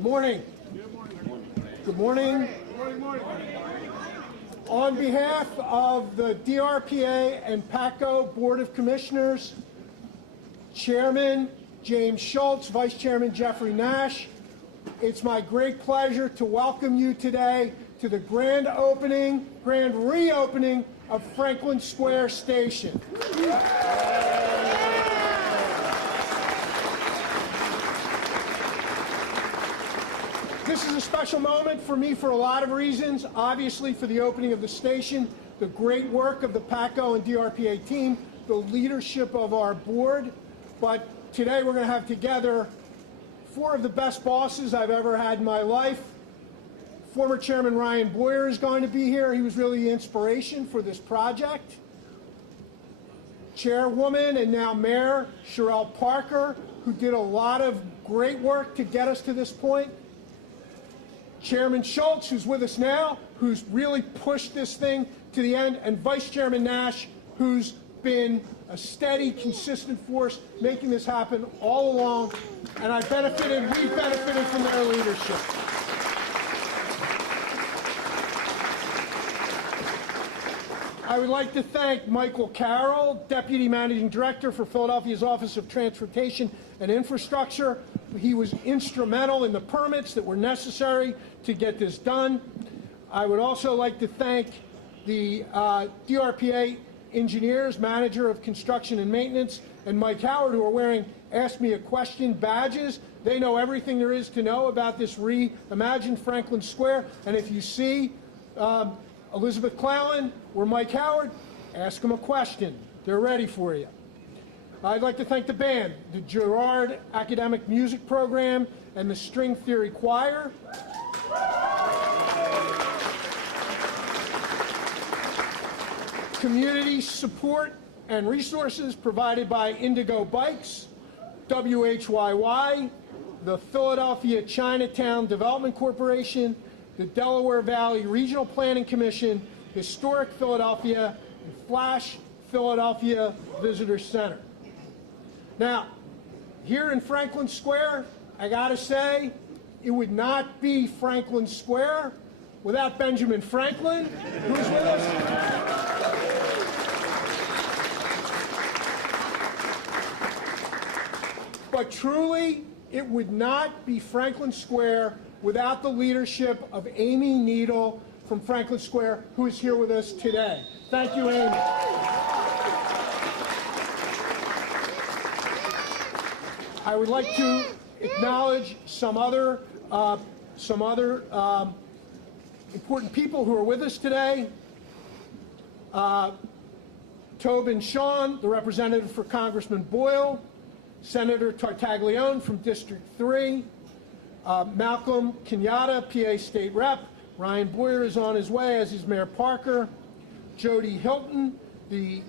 Good morning. Good morning. On behalf of the DRPA and PATCO Board of Commissioners, Chairman James Schultz, Vice Chairman Jeffrey Nash, it's my great pleasure to welcome you today to the grand reopening of Franklin Square Station. This is a special moment for me for a lot of reasons. Obviously, for the opening of the station, the great work of the PATCO and DRPA team, the leadership of our board. But today we're going to have together four of the best bosses I've ever had in my life. Former Chairman Ryan Boyer is going to be here. He was really the inspiration for this project. Chairwoman and now Mayor Sherelle Parker, who did a lot of great work to get us to this point. Chairman Schultz, who's with us now, who's really pushed this thing to the end, and Vice Chairman Nash, who's been a steady, consistent force making this happen all along, and we've benefited from their leadership. I would like to thank Michael Carroll, Deputy Managing Director for Philadelphia's Office of Transportation and Infrastructure. He was instrumental in the permits that were necessary to get this done. I would also like to thank the DRPA engineers, Manager of Construction and Maintenance, and Mike Howard, who are wearing Ask Me a Question badges. They know everything there is to know about this reimagined Franklin Square. And if you see Elizabeth Clallan or Mike Howard, ask them a question. They're ready for you. I'd like to thank the band, the Girard Academic Music Program, and the String Theory Choir. Community support and resources provided by Indigo Bikes, WHYY, the Philadelphia Chinatown Development Corporation, the Delaware Valley Regional Planning Commission, Historic Philadelphia, and Flash Philadelphia Visitor Center. Now, here in Franklin Square, I gotta say, it would not be Franklin Square without Benjamin Franklin, who's with us. But truly, it would not be Franklin Square without the leadership of Amy Needle from Franklin Square, who is here with us today. Thank you, Amy. I would like to acknowledge some other important people who are with us today. Tobin Shawn, the representative for Congressman Boyle, Senator Tartaglione from District 3, Malcolm Kenyatta, PA State Rep, Ryan Boyer is on his way, as is Mayor Parker, Jody Hilton, the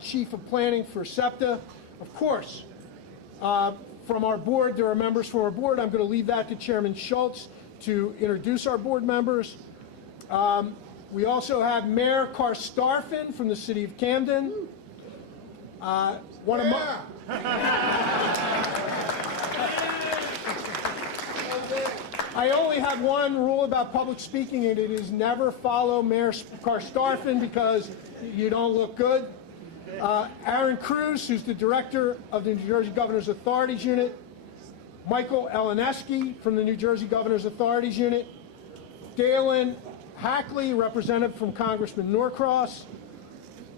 Chief of Planning for SEPTA. Of course, from our board, there are members from our board. I'm going to leave that to Chairman Schultz to introduce our board members. We also have Mayor Karstarfin from the city of Camden. I only have one rule about public speaking, and it is never follow Mayor Karstarfin because you don't look good. Aaron Cruz, who's the director of the New Jersey Governor's Authorities Unit. Michael Eleneski from the New Jersey Governor's Authorities Unit. Dalen Hackley, representative from Congressman Norcross.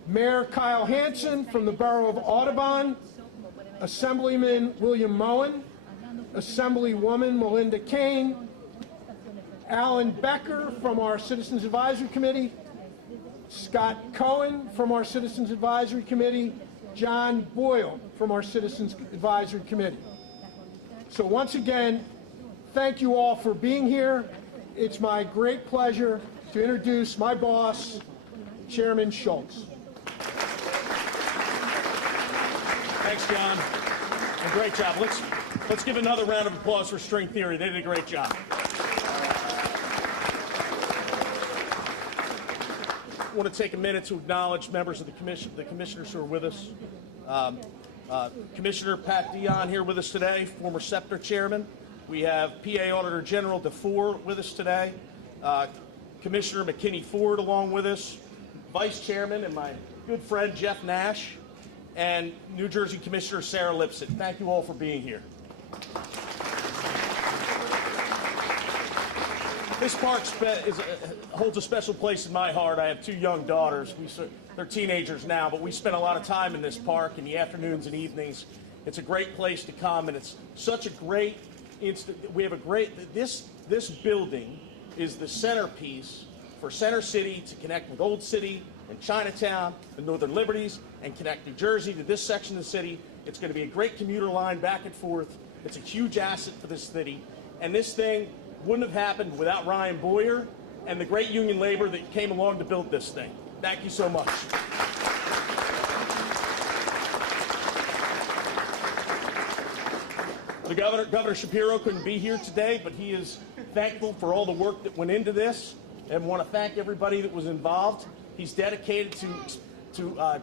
Mayor Kyle Hansen from the Borough of Audubon. Assemblyman William Moen. Assemblywoman Melinda Kane. Alan Becker from our Citizens Advisory Committee. Scott Cohen from our Citizens Advisory Committee, John Boyle from our Citizens Advisory Committee. So once again, thank you all for being here. It's my great pleasure to introduce my boss, Chairman Schultz. Thanks, John. And great job. Let's give another round of applause for String Theory. They did a great job. I want to take a minute to acknowledge members of the commissioners who are with us. Commissioner Pat Dion here with us today, former SEPTA chairman. We have PA Auditor General DeFore with us today, Commissioner McKinney Ford along with us, Vice Chairman and my good friend Jeff Nash, and New Jersey Commissioner Sarah Lipset. Thank you all for being here. This park holds a special place in my heart. I have two young daughters. They're teenagers now, but we spend a lot of time in this park in the afternoons and evenings. It's a great place to come, and it's such a great we have a great, this building is the centerpiece for Center City to connect with Old City and Chinatown, the Northern Liberties, and connect New Jersey to this section of the city. It's going to be a great commuter line back and forth. It's a huge asset for this city, and this thing wouldn't have happened without Ryan Boyer and the great union labor that came along to build this thing. Thank you so much. The Governor Shapiro couldn't be here today, but he is thankful for all the work that went into this and want to thank everybody that was involved. He's dedicated to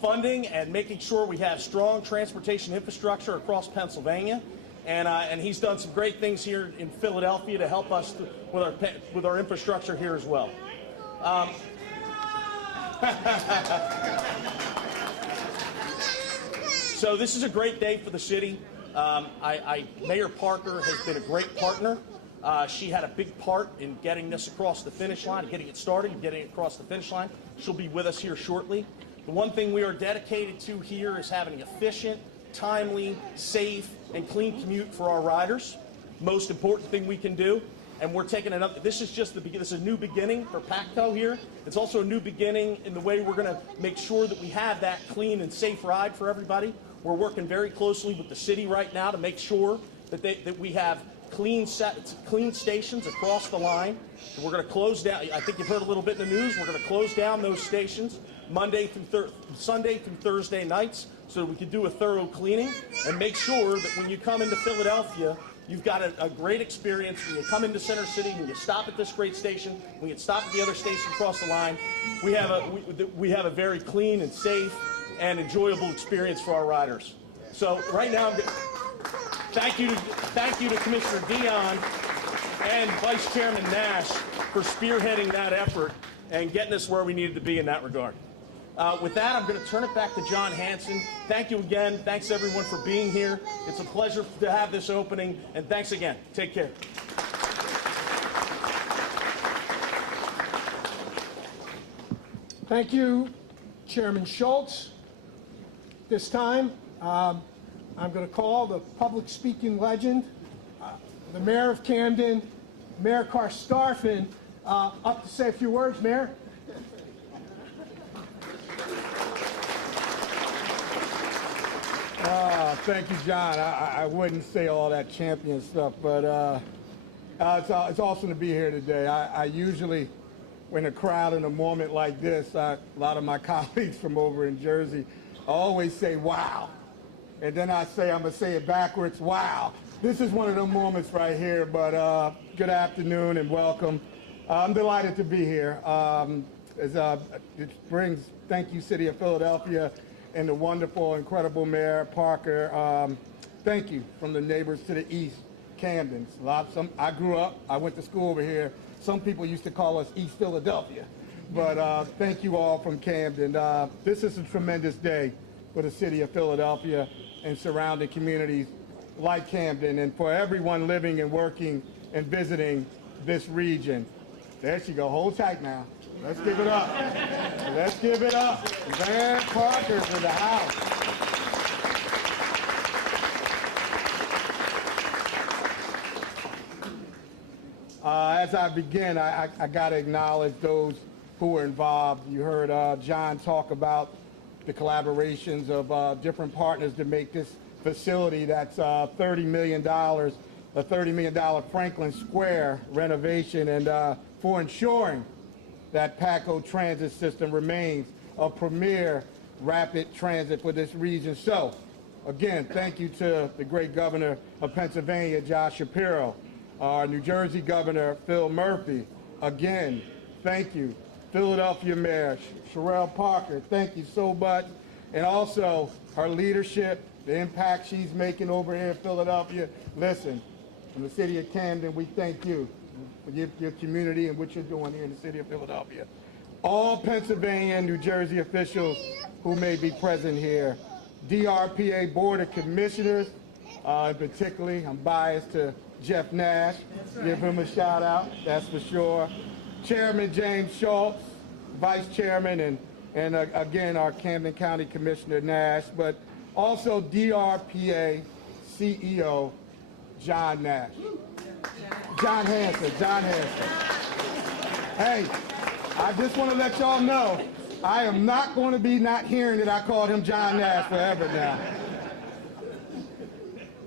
funding and making sure we have strong transportation infrastructure across Pennsylvania. And he's done some great things here in Philadelphia to help us with our infrastructure here as well. So this is a great day for the city. Mayor Parker has been a great partner. She had a big part in getting this across the finish line, getting it started, and getting it across the finish line. She'll be with us here shortly. The one thing we are dedicated to here is having an efficient, timely, safe, and clean commute for our riders. Most important thing we can do. And we're taking it up. This is just the beginning. This is a new beginning for PATCO here. It's also a new beginning in the way we're going to make sure that we have that clean and safe ride for everybody. We're working very closely with the city right now to make sure that we have clean stations across the line. And we're going to close down. I think you've heard a little bit in the news. We're going to close down those stations Sunday through Thursday nights so that we can do a thorough cleaning and make sure that when you come into Philadelphia, you've got a great experience when you come into Center City, when you stop at this great station, when you stop at the other station across the line. We have a very clean and safe and enjoyable experience for our riders. So right now, thank you to Commissioner Dion and Vice Chairman Nash for spearheading that effort and getting us where we needed to be in that regard. With that, I'm going to turn it back to John Hanson. Thank you again. Thanks, everyone, for being here. It's a pleasure to have this opening, and thanks again. Take care. Thank you, Chairman Schultz. This time, I'm going to call the public speaking legend, the Mayor of Camden, Mayor Starfin, up to say a few words. Mayor. Thank you, John. I wouldn't say all that champion stuff, but it's awesome to be here today. I usually, when a crowd in a moment like this, a lot of my colleagues from over in Jersey always say, wow. And then I say, I'm going to say it backwards, wow. This is one of those moments right here, but good afternoon and welcome. I'm delighted to be here. Thank you, City of Philadelphia, and the wonderful, incredible Mayor Parker. Thank you from the neighbors to the east, Camden. I grew up, I went to school over here. Some people used to call us East Philadelphia. But thank you all from Camden. This is a tremendous day for the City of Philadelphia and surrounding communities like Camden, and for everyone living and working and visiting this region. There she go. Hold tight now. Let's give it up. Let's give it up. Mayor Parker's in the house. As I begin, I got to acknowledge those who were involved. You heard John talk about the collaborations of different partners to make this facility that's $30 million, a $30 million Franklin Square renovation, and for ensuring that PATCO transit system remains a premier rapid transit for this region. So, again, thank you to the great governor of Pennsylvania, Josh Shapiro, our New Jersey governor, Phil Murphy. Again, thank you. Philadelphia Mayor Sherelle Parker, thank you so much. And also her leadership, the impact she's making over here in Philadelphia. Listen, From the city of Camden, we thank you for your community and what you're doing here in the city of Philadelphia. All Pennsylvania and New Jersey officials who may be present here, DRPA Board of Commissioners, particularly, I'm biased to Jeff Nash. Give him a shout out, that's for sure. Chairman James Schultz, Vice Chairman, and again, our Camden County Commissioner Nash, but also DRPA CEO John Nash. John Hanson. Hey, I just want to let y'all know, I am not going to be not hearing that I called him John Nash forever now.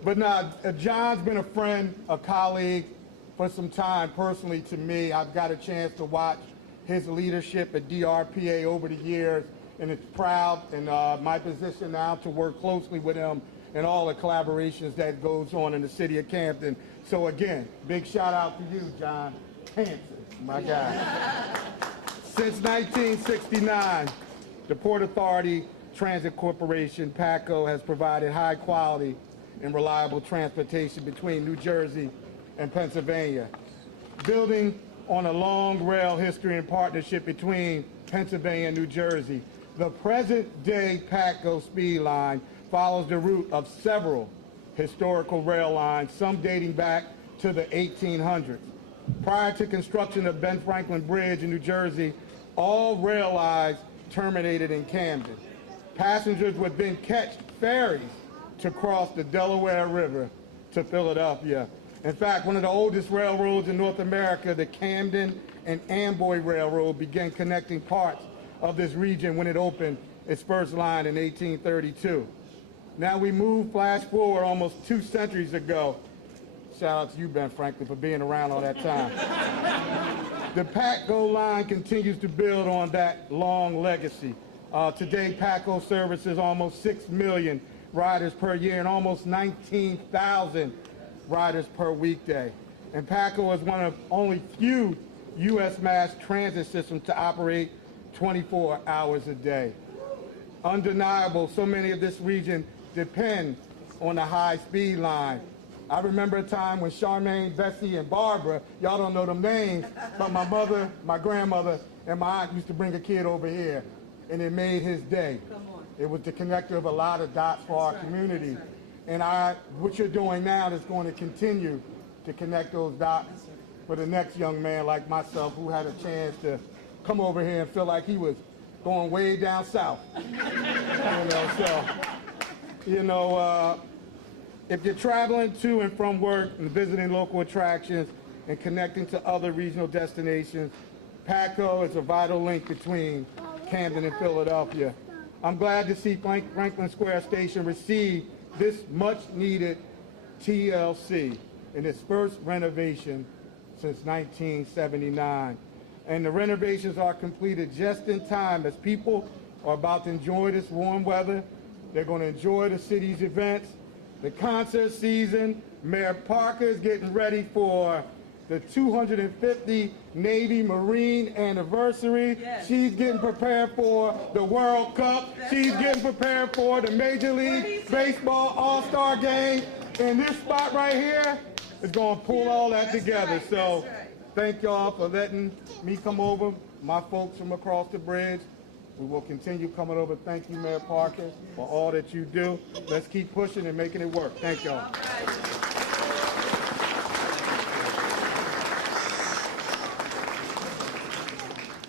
But now, John's been a friend, a colleague for some time personally to me. I've got a chance to watch his leadership at DRPA over the years, and it's proud in my position now to work closely with him and all the collaborations that goes on in the city of Camden. So again, big shout out to you, John Hanson, my guy. Since 1969, the Port Authority Transit Corporation, PATCO, has provided high quality and reliable transportation between New Jersey and Pennsylvania. Building on a long rail history and partnership between Pennsylvania and New Jersey, the present-day PATCO speed line follows the route of several historical rail lines, some dating back to the 1800s. Prior to construction of Ben Franklin Bridge in New Jersey, all rail lines terminated in Camden. Passengers would then catch ferries to cross the Delaware River to Philadelphia. In fact, one of the oldest railroads in North America, the Camden and Amboy Railroad, began connecting parts of this region when it opened its first line in 1832. Now we flash forward almost 2 centuries ago. Shout out to you, Ben Franklin, for being around all that time. The PATCO line continues to build on that long legacy. Today, PATCO services almost 6 million riders per year and almost 19,000 riders per weekday. And PATCO is one of only few U.S. mass transit systems to operate 24 hours a day. Undeniable, so many of this region depend on the high-speed line. I remember a time when Charmaine, Bessie, and Barbara, y'all don't know them names, but my mother, my grandmother, and my aunt used to bring a kid over here, and it made his day. It was the connector of a lot of dots for our community. And what you're doing now is going to continue to connect those dots for the next young man like myself who had a chance to come over here and feel like he was going way down south. If you're traveling to and from work and visiting local attractions and connecting to other regional destinations, PATCO is a vital link between Camden and Philadelphia. I'm glad to see Franklin Square Station receive this much-needed TLC in its first renovation since 1979. And the renovations are completed just in time as people are about to enjoy this warm weather. They're going to enjoy the city's events, the concert season. Mayor Parker is getting ready for the 250 Navy Marine anniversary. Yes. She's getting prepared for the World Cup. She's getting prepared for the Major League Baseball All-Star Game. And this spot right here is going to pull all that together. So thank y'all for letting me come over, my folks from across the bridge. We will continue coming over. Thank you, Mayor Parker, for all that you do. Let's keep pushing and making it work. Thank y'all.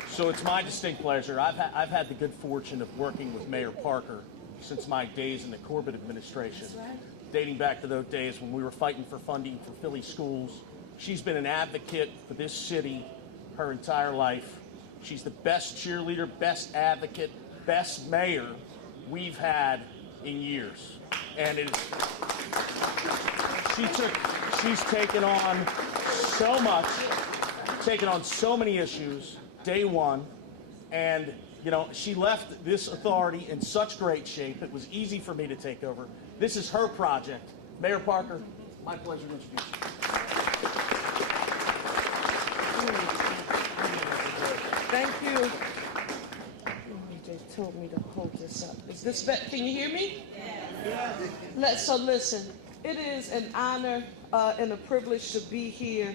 So it's my distinct pleasure. I've had the good fortune of working with Mayor Parker since my days in the Corbett administration, dating back to those days when we were fighting for funding for Philly schools. She's been an advocate for this city her entire life. She's the best cheerleader, best advocate, best mayor we've had in years. And she's taken on so much, taken on so many issues, day one, and she left this authority in such great shape. It was easy for me to take over. This is her project. Mayor Parker, my pleasure to introduce you. Thank you. They told me to hold this up. Is this better? Can you hear me? Yes. So listen, it is an honor and a privilege to be here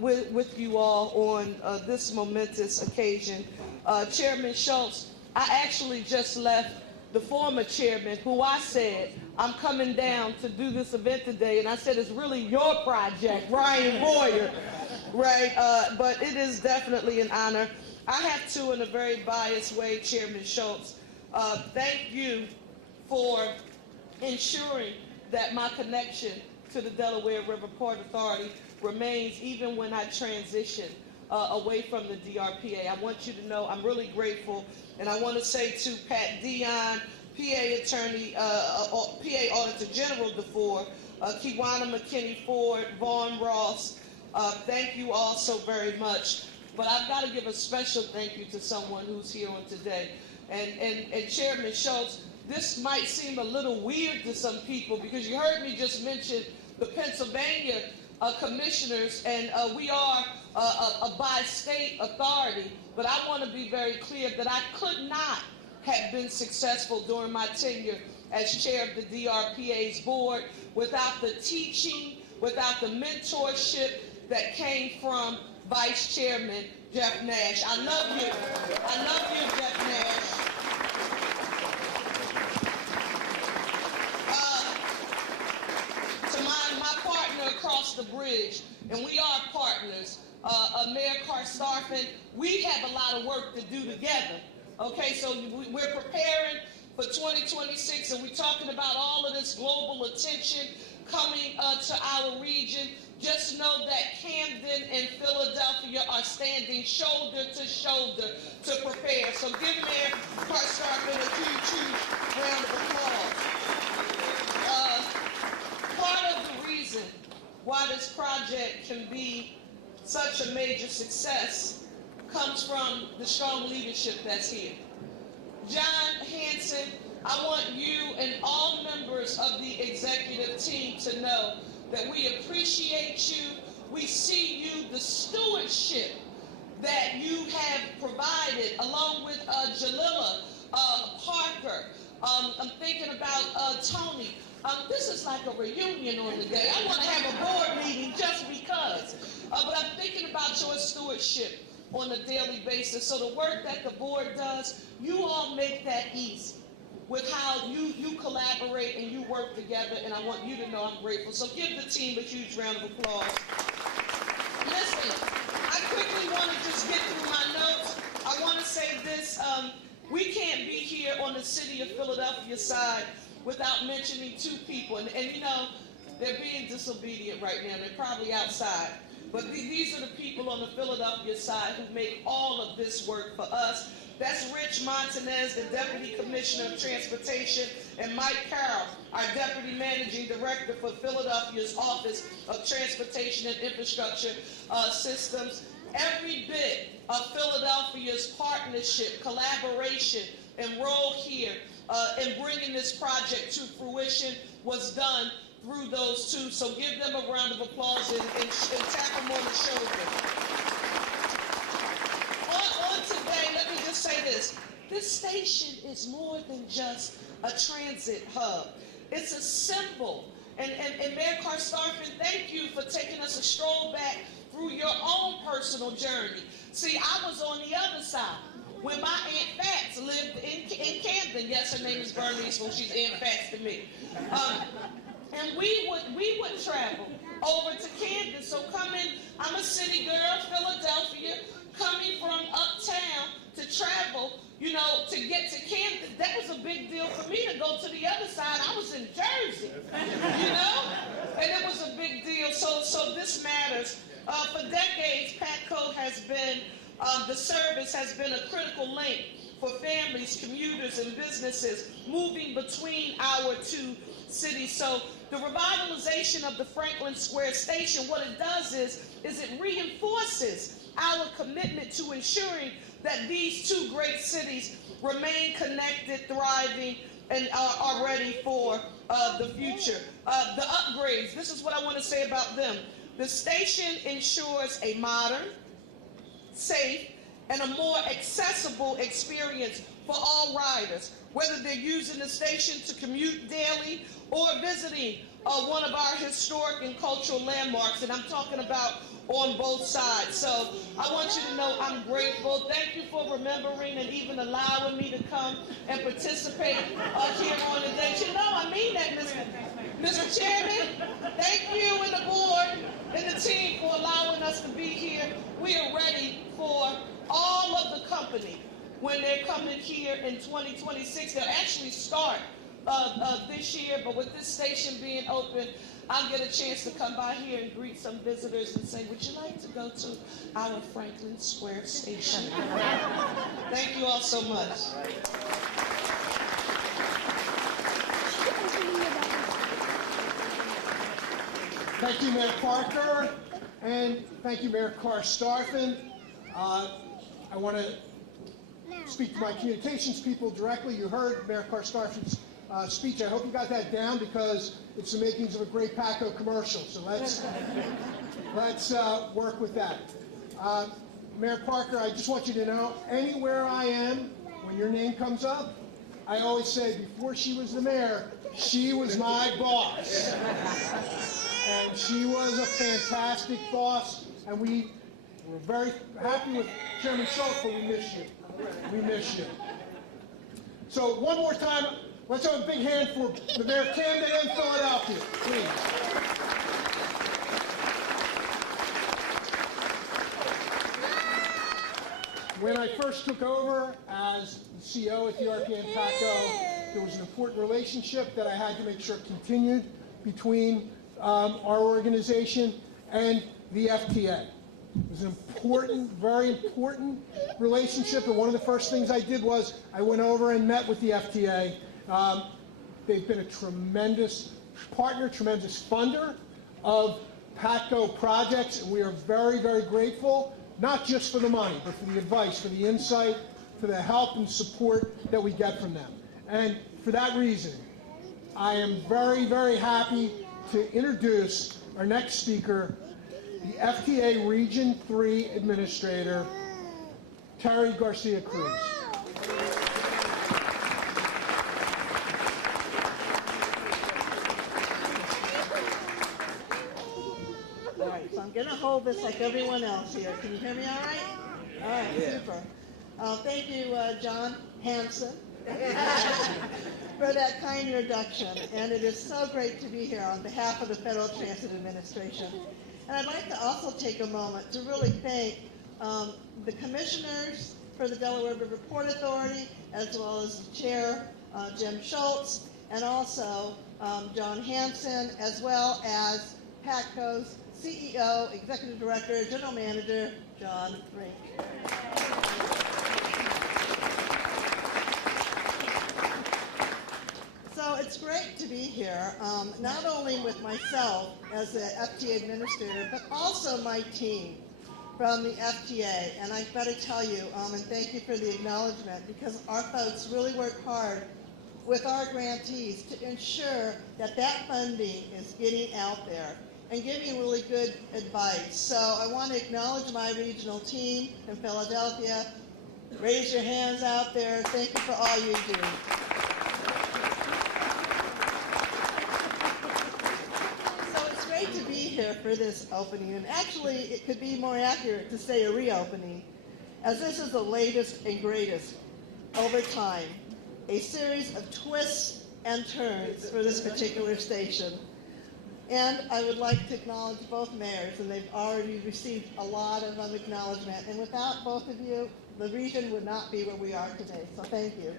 with you all on this momentous occasion. Chairman Schultz, I actually just left the former chairman, who I said, I'm coming down to do this event today, and I said, it's really your project, Ryan Boyer, right? But it is definitely an honor. I have to, in a very biased way, Chairman Schultz, thank you for ensuring that my connection to the Delaware River Port Authority remains even when I transition away from the DRPA. I want you to know I'm really grateful, and I want to say to Pat Dion, PA Attorney, PA Auditor General DeFore, Kiwana McKinney Ford, Vaughn Ross, thank you all so very much. But I've got to give a special thank you to someone who's here on today. And Chairman Schultz, this might seem a little weird to some people because you heard me just mention the Pennsylvania commissioners, and we are a bi-state authority, but I want to be very clear that I could not have been successful during my tenure as chair of the DRPA's board without the teaching, without the mentorship that came from Vice Chairman Jeff Nash. I love you. I love you, Jeff Nash. To my partner across the bridge, and we are partners, Mayor Karstafen, we have a lot of work to do together. Okay, so we're preparing for 2026, and we're talking about all of this global attention coming to our region. Just know that Camden and Philadelphia are standing shoulder to shoulder to prepare. So give Mayor Karstafen a huge round of applause. Part of the reason why this project can be such a major success comes from the strong leadership that's here. John Hanson, I want you and all members of the executive team to know that we appreciate you. We see you, the stewardship that you have provided, along with Jalila Parker. I'm thinking about Tony. This is like a reunion on the day. I want to have a board meeting just because. But I'm thinking about your stewardship on a daily basis. So the work that the board does, you all make that easy with how you collaborate and you work together, and I want you to know I'm grateful. So give the team a huge round of applause. Listen, I quickly want to just get through my notes. I want to say this. We can't be here on the city of Philadelphia side without mentioning two people. And you know, they're being disobedient right now. They're probably outside. But these are the people on the Philadelphia side who make all of this work for us. That's Rich Montanez, the Deputy Commissioner of Transportation, and Mike Carroll, our Deputy Managing Director for Philadelphia's Office of Transportation and Infrastructure Systems. Every bit of Philadelphia's partnership, collaboration, and role here in bringing this project to fruition was done through those two. So give them a round of applause and tap them on the shoulder. On today, let me just say this. This station is more than just a transit hub. It's a symbol. And Mayor Karstafen, thank you for taking us a stroll back through your own personal journey. See, I was on the other side when my Aunt Fats lived in Camden. Yes, her name is Bernice, well, she's Aunt Fats to me. And we would travel over to Camden. So I'm a city girl, Philadelphia, coming from uptown to travel, you know, to get to Camden. That was a big deal for me to go to the other side. I was in Jersey, you know, and it was a big deal. So this matters. For decades, PATCO has been, the service has been a critical link for families, commuters, and businesses moving between our two cities. So the revitalization of the Franklin Square station, what it does is it reinforces our commitment to ensuring that these two great cities remain connected, thriving, and are ready for the future. The upgrades, this is what I want to say about them. The station ensures a modern, safe, and a more accessible experience for all riders, whether they're using the station to commute daily or visiting one of our historic and cultural landmarks, and I'm talking about on both sides. So I want you to know I'm grateful. Thank you for remembering and even allowing me to come and participate here on the day. You know, I mean that, Mr. Chairman. Thank you and the board and the team for allowing us to be here. We are ready for all of the company when they're coming here in 2026. They'll actually start this year, but with this station being open, I'll get a chance to come by here and greet some visitors and say, would you like to go to our Franklin Square station? Thank you all so much. Thank you, Mayor Parker, and thank you, Mayor Starfin. I want to speak to my communications people directly. You heard Mayor Starfin's speech. I hope you got that down because it's the makings of a great PATCO commercial. So let's work with that. Mayor Parker, I just want you to know, anywhere I am, when your name comes up, I always say, before she was the mayor, she was my boss. And she was a fantastic boss, and we were very happy with Chairman Schultz, but we miss you. We miss you. So one more time, let's have a big hand for the mayor of Camden and Philadelphia, please. When I first took over as the CEO at the RPN PATCO, there was an important relationship that I had to make sure continued between our organization and the FTA. It was an important, very important relationship, and one of the first things I did was I went over and met with the FTA. They've been a tremendous partner, tremendous funder of PATCO projects, and we are very, very grateful, not just for the money, but for the advice, for the insight, for the help and support that we get from them. And for that reason, I am very, very happy to introduce our next speaker, the FTA Region 3 Administrator, Terry Garcia Cruz. All right, so I'm going to hold this like everyone else here. Can you hear me all right? All right, yeah. Super. Thank you, John Hanson, for that kind introduction. And it is so great to be here on behalf of the Federal Transit Administration. And I'd like to also take a moment to really thank the commissioners for the Delaware River Port Authority, as well as the chair, Jim Schultz, and also John Hanson, as well as PATCO's CEO, Executive Director, General Manager, John Brink. So it's great to be here, not only with myself as the FTA administrator, but also my team from the FTA. And I've got to tell you, and thank you for the acknowledgement, because our folks really work hard with our grantees to ensure that that funding is getting out there and giving really good advice. So I want to acknowledge my regional team in Philadelphia. Raise your hands out there. Thank you for all you do. To be here for this opening, and actually it could be more accurate to say a reopening, as this is the latest and greatest over time, a series of twists and turns for this particular station. And I would like to acknowledge both mayors, and they've already received a lot of acknowledgement, and without both of you, the region would not be where we are today, so thank you.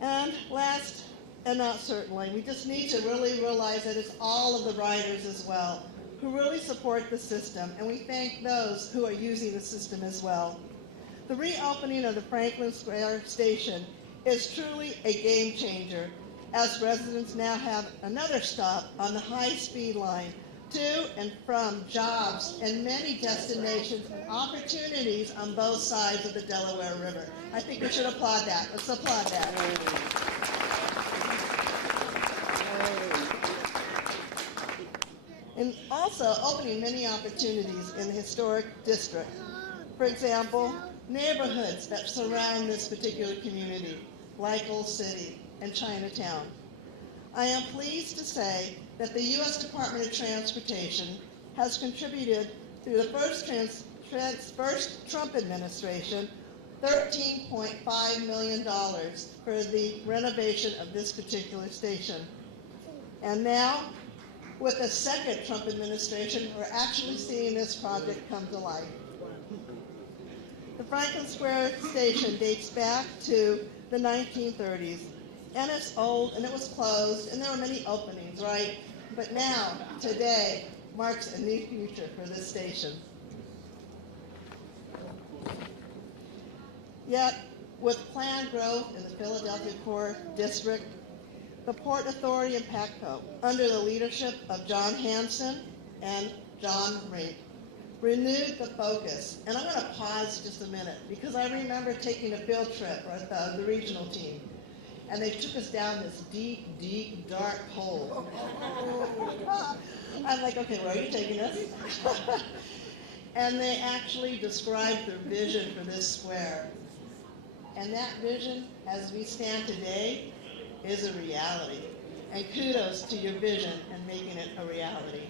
And last and not certainly, we just need to really realize that it's all of the riders as well who really support the system, and we thank those who are using the system as well. The reopening of the Franklin Square station is truly a game changer, as residents now have another stop on the high-speed line to and from jobs and many destinations and opportunities on both sides of the Delaware River. I think we should applaud that. Let's applaud that. and also opening many opportunities in the historic district. For example, neighborhoods that surround this particular community, like Old City and Chinatown. I am pleased to say that the U.S. Department of Transportation has contributed through the first Trump administration $13.5 million for the renovation of this particular station. And now, with the second Trump administration, we're actually seeing this project come to life. The Franklin Square station dates back to the 1930s, and it's old, and it was closed, and there were many openings, right? But now, today, marks a new future for this station. Yet, with planned growth in the Philadelphia Core District, the Port Authority and PATCO, under the leadership of John Hanson and John Rink, renewed the focus. And I'm going to pause just a minute because I remember taking a field trip with the regional team. And they took us down this deep, deep, dark hole. I'm like, okay, where are you taking us? And they actually described their vision for this square. And that vision, as we stand today, is a reality. And kudos to your vision and making it a reality.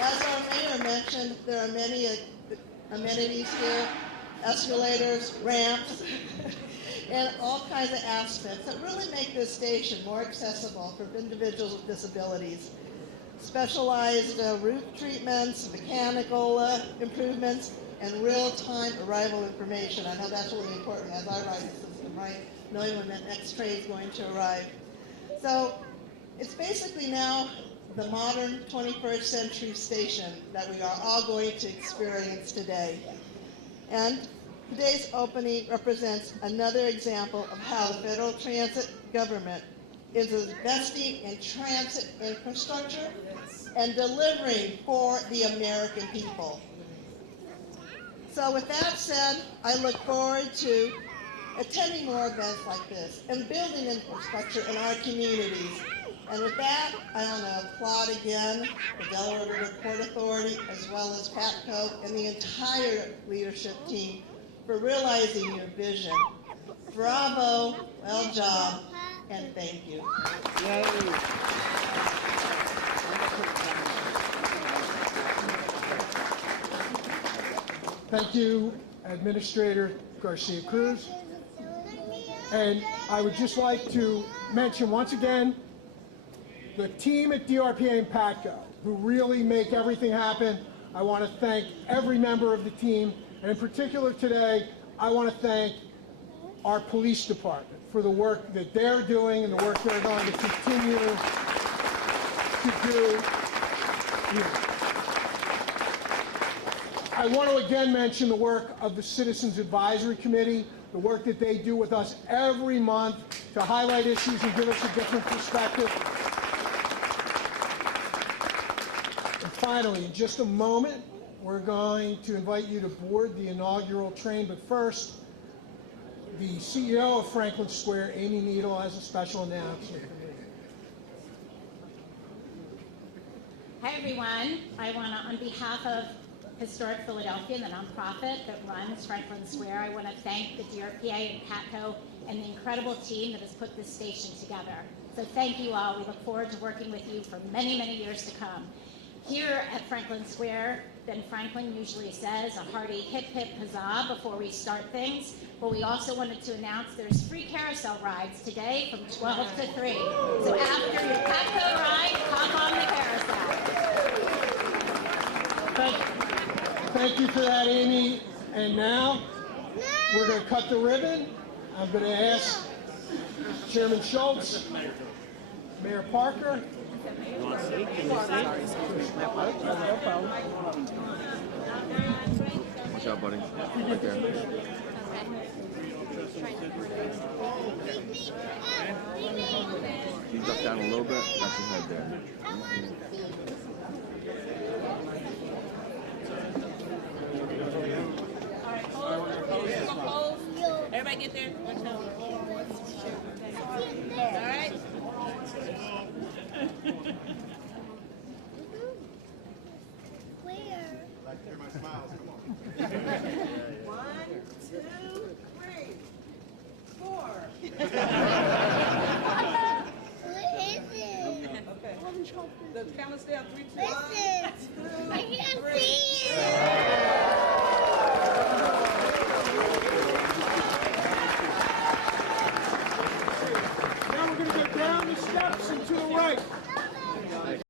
As our mayor mentioned, there are many amenities here, escalators, ramps, and all kinds of aspects that really make this station more accessible for individuals with disabilities. Specialized roof treatments, mechanical improvements, and real-time arrival information. I know that's really important as I ride the system, right? Knowing when that next train is going to arrive. So it's basically now the modern 21st century station that we are all going to experience today. And today's opening represents another example of how the federal transit government is investing in transit infrastructure and delivering for the American people. So with that said, I look forward to attending more events like this and building infrastructure in our communities. And with that, I want to applaud again the Delaware River Port Authority as well as PATCO and the entire leadership team for realizing your vision. Bravo, well job, and thank you. Yay. Thank you, Administrator Garcia Cruz. And I would just like to mention once again the team at DRPA and PATCO who really make everything happen. I want to thank every member of the team, and in particular today, I want to thank our police department for the work that they're doing and the work they're going to continue to do here. I want to again mention the work of the Citizens Advisory Committee, the work that they do with us every month to highlight issues and give us a different perspective. And finally, in just a moment, we're going to invite you to board the inaugural train, but first, the CEO of Franklin Square, Amy Needle, has a special announcement. Hi everyone. I want to, on behalf of Historic Philadelphia, the nonprofit that runs Franklin Square, I want to thank the DRPA and PATCO and the incredible team that has put this station together. So thank you all. We look forward to working with you for many, many years to come. Here at Franklin Square, Ben Franklin usually says a hearty hip hip huzzah before we start things, but we also wanted to announce there's free carousel rides today from 12 to 3. So after your PATCO ride, hop on the carousel. Thank you for that, Amy. And now we're going to cut the ribbon. I'm going to ask Chairman Schultz, Mayor Parker. Watch out, buddy. Right there. You duck down a little bit. That's your head there. Everybody get there? Watch out. All right. One, two, three, four. Okay. The camera stay on 3, 2, 1. I can't see it. Now we're going to go down the steps and to the right.